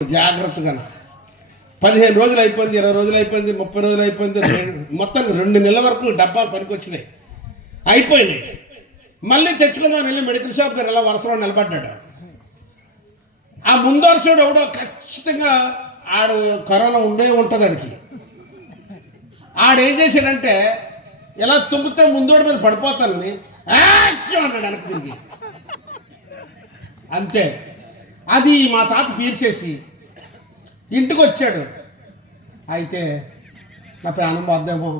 జాగ్రత్తగా 15 రోజులు అయిపోయింది, 20 రోజులు అయిపోయింది, 30 రోజులు అయిపోయింది, మొత్తం 2 నెలల వరకు డబ్బాలు పనికొచ్చినాయి, అయిపోయినాయి. మళ్ళీ తెచ్చుకుందాం వెళ్ళి మెడికల్ షాప్ దగ్గర ఇలా వరుసలో నిలబడ్డాడు. ఆ ముందు వరుసడు ఎవడో ఖచ్చితంగా ఆడు కరోనా ఉండే ఉంటుంది ఆడికి. ఆడేం చేశాడంటే ఇలా తుమ్మితే ముందోడి మీద పడిపోతానని అన్నాడు వెనక్కి తిరిగి. అంతే. అది మా తాత పీల్చేసి ఇంటికి వచ్చాడు. అయితే నా ప్రాణం పోద్దేమో,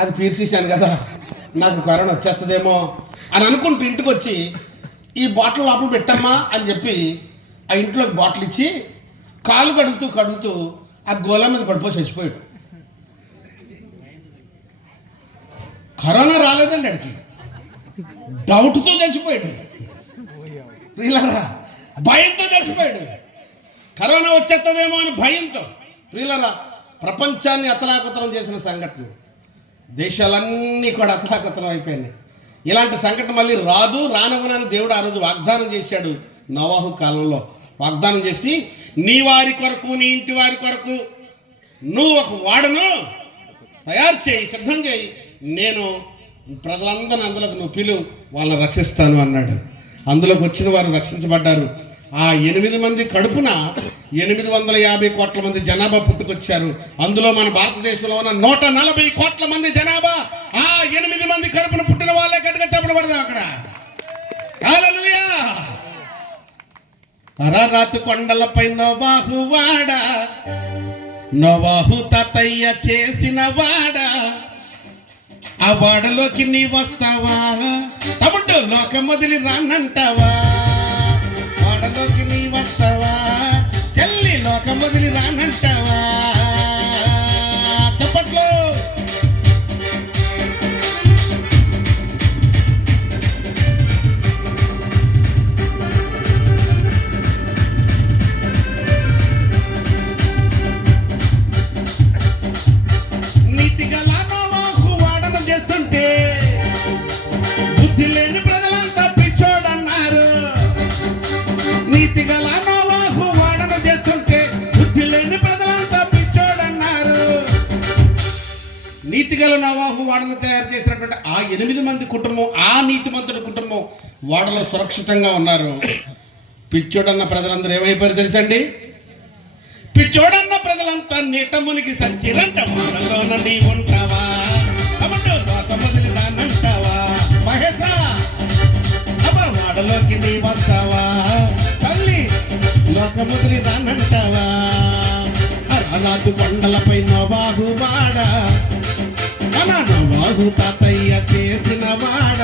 అది పీల్చేసాను కదా, నాకు కరోనా వచ్చేస్తుందేమో అని అనుకుంటూ ఇంటికి వచ్చి ఈ బాటిల్ లోపల పెట్టమ్మా అని చెప్పి ఆ ఇంట్లోకి బాటిల్ ఇచ్చి కాలు కడుగుతూ ఆ గోళ మీద పడిపోయి చచ్చిపోయాడు. కరోనా రాలేదండి అడికి, డౌట్తో చచ్చిపోయాడు. ప్రియులారా, భయంతో చచ్చిపోయాడు. కరోనా వచ్చేస్తుందేమో అని భయంతో. ప్రియులారా, ప్రపంచాన్ని అతలాకుతలం చేసిన సంఘటన, దేశాలన్నీ కూడా అతలాకుతలం అయిపోయినాయి. ఇలాంటి సంఘటన మళ్ళీ రానవనని దేవుడు ఆ రోజు వాగ్దానం చేశాడు. నోవాహు కాలంలో వాగ్దానం చేసి, నీ వారి కొరకు, నీ ఇంటి వారి కొరకు నువ్వు ఒక వాడను తయారు చేయి, సిద్ధం చేయి, నేను ప్రజలందరినీ అందులోకి నువ్వు పిలువు, వాళ్ళని రక్షిస్తాను అన్నాడు. అందులోకి వచ్చిన వారు రక్షించబడ్డారు. ఆ 8 మంది కడుపున 850 కోట్ల మంది జనాభా పుట్టుకొచ్చారు. అందులో మన భారతదేశంలో ఉన్న 140 కోట్ల మంది జనాభా ఆ 8 మంది కడుపున పుట్టిన వాళ్ళే గట్టిగా చెప్పబడదాం అక్కడ. హల్లెలూయా. అరారాతు కొండలపై నోవాహు వాడ, నోవాహు తాతయ్య చేసిన వాడ, ఆ వాడలోకి నీ వస్తావా తమ్ముడు, లోకం వదిలి రానంటావా, వాడలోకి నీ వస్తావా చెల్లి, లోకం వదిలి రానంటావా. చెప్పట్లు. నీతిగా నోవాహు వాడన చేస్తుంటే బుద్ధి లేని ప్రజలంతా పిచ్చోడన్నారు. నీతిగల నోవాహు వాడన చేస్తుంటే బుద్ధి లేని ప్రజలంతా పిచ్చోడన్నారు. నీతిగల నోవాహు వాడను తయారు చేసినటువంటి ఆ 8 మంది కుటుంబం, ఆ నీతిమంతుడి కుటుంబం వాడలో సురక్షితంగా ఉన్నారు. పిచ్చోడన్న ప్రజలందరూ ఏమైపోయారు తెలుసండి? పిచ్చోడన్న ప్రజలంతా నీట మునిగి సచ్చిరంట. వాడలోన నీ ఉంటావా రానంటావా, మహేశా వాడలోకి నీ వస్తావా తల్లి, లోకముదిరి రానంటావా. అరారాతు కొండలపై నోవాహు వాడ, మన నోవాహు తాతయ్య చేసిన వాడ.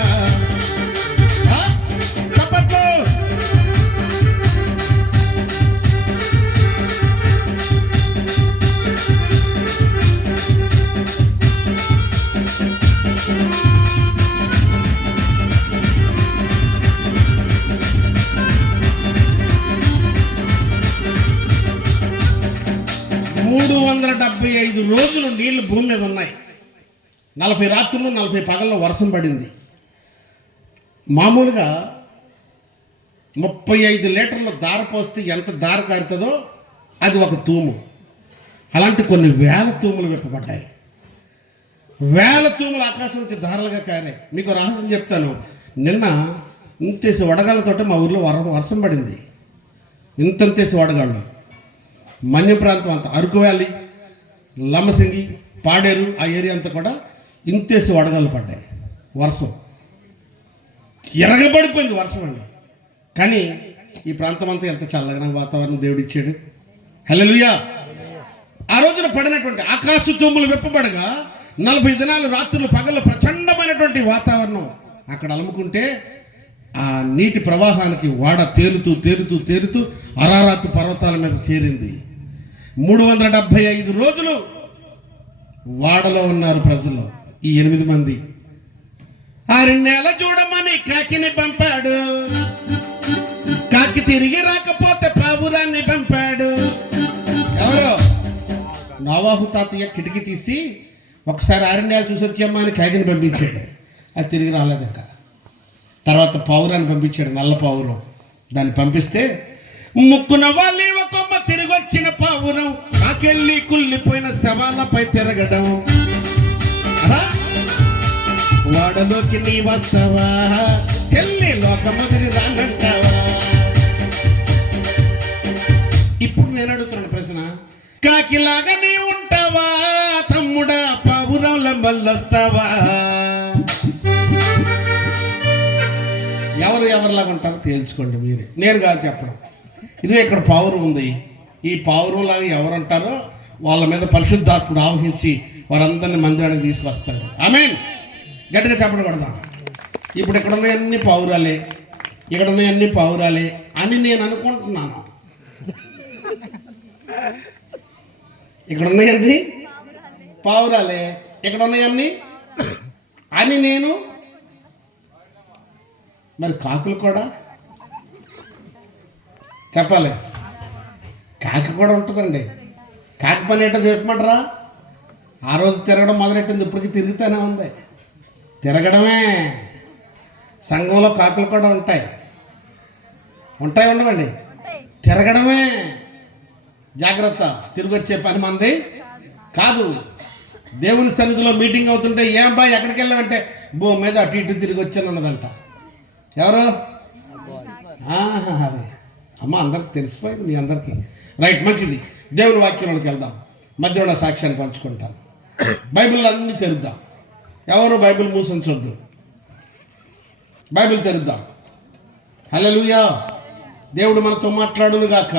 చెప్పట్లు. 375 రోజులు నీళ్లు భూమి మీద ఉన్నాయి. 40 రాత్రులు 40 పగల్లో వర్షం పడింది. మామూలుగా 35 లీటర్ల దార పోస్తే ఎంత దార కారుతుందో అది ఒక తూము. అలాంటి కొన్ని వేల తూములు విప్పబడ్డాయి. వేల తూములు ఆకాశం నుంచి దారాలుగా కారాయి. మీకు రహస్యం చెప్తాను. నిన్న ఇంతేసి వడగాళ్ళతోటి మా ఊర్లో వర్షం పడింది. ఇంతంతేసి వడగాళ్ళు. మన్య ప్రాంతం అంతా, అరకు వ్యాలీ, లమ్మసింగి, పాడేరు, ఆ ఏరియా అంతా కూడా ఇంతేసి వడగాళ్ళు పడ్డాయి. వర్షం ఎరగబడిపోయింది వర్షం అండి. కానీ ఈ ప్రాంతం అంతా ఎంత చల్లగా వాతావరణం దేవుడు ఇచ్చాడు. హల్లెలూయా. ఆ రోజున పడినటువంటి ఆకాశ తూములు విప్పబడగా 40 దినాలు రాత్రులు పగలు ప్రచండమైనటువంటి వాతావరణం అక్కడ అలుముకుంటే ఆ నీటి ప్రవాహానికి వాడ తేలుతూ అరారాతు పర్వతాల మీద చేరింది. 375 రోజులు వాడలో ఉన్నారు ప్రజలు. ఈ 8 మంది 6 నెలలు చూడమని కాకిని పంపాడు, కాకి తిరిగి రాకపోతే పావురాన్ని పంపాడు. ఎవరు? నోవాహు తాతయ్య కిటికీ తీసి ఒకసారి 6 నెలలు చూసి వచ్చామా అని కాకిని పంపించాడు. అది తిరిగి రాలేదు. ఇంకా తర్వాత పావురాన్ని పంపించాడు, నల్ల పావురం. దాన్ని పంపిస్తే ముక్కున వాళ్ళు కొమ్మ పావురం నాకెళ్ళి కుళ్ళిపోయిన శవాలపై తిరగడం. వాడలోకి నీ వస్తావా, వెళ్ళి లోకముదిరి రానంటావా? ఇప్పుడు నేను అడుగుతున్నాను ప్రశ్న, కాకిలాగా నీ ఉంటావా తమ్ముడా, పావురంలో మళ్ళొస్తావా? ఎవరిలాగా ఉంటారో తేల్చుకోండి మీరే, నేను కాదు చెప్పడం. ఇదే ఇక్కడ పావురం ఉంది, ఈ పావురంలాగా ఎవరు ఉంటారో వాళ్ళ మీద పరిశుద్ధాత్ముడు ఆవహించి వారందరినీ మందిరానికి తీసుకొస్తాడు. ఆమేన్. గట్టిగా చెప్పడం కొడదాం. ఇప్పుడు ఇక్కడ ఉన్నాయన్నీ పావురాలే, ఇక్కడ ఉన్నాయన్నీ పావురాలే అని నేను అనుకుంటున్నాను. ఇక్కడ ఉన్నాయన్నీ పావురాలే, ఇక్కడ ఉన్నాయన్నీ అని నేను. మరి కాకులు కూడా చెప్పాలి, కాకి కూడా ఉంటుందండి. కాకి పని ఏంటో చెప్పమంటారా? ఆ రోజు తిరగడం మొదలెట్టింది, ఇప్పటికీ తిరుగుతూనే ఉంది. తిరగడమే. సంఘంలో కాకులు కూడా ఉంటాయి ఉండవండి, తిరగడమే. జాగ్రత్త, తిరిగి వచ్చే పని మంది కాదు. దేవుని సన్నిధిలో మీటింగ్ అవుతుంటే, ఏం బాయ్ ఎక్కడికి వెళ్ళామంటే, భూమి మీద అటు ఇటు తిరిగి వచ్చాను అన్నదంట. ఎవరు? అమ్మ, అందరికి తెలిసిపోయింది మీ అందరికీ. రైట్, మంచిది. దేవుని వాక్యంలోకి వెళ్దాం. మధ్యలో సాక్ష్యాన్ని పంచుకుంటాం. బైబిల్ అన్నీ తెరుద్దాం. ఎవరు బైబిల్ మూసించొద్దు, బైబిల్ తెరుద్దాం. హల్లెలూయా. దేవుడు మనతో మాట్లాడును గాక.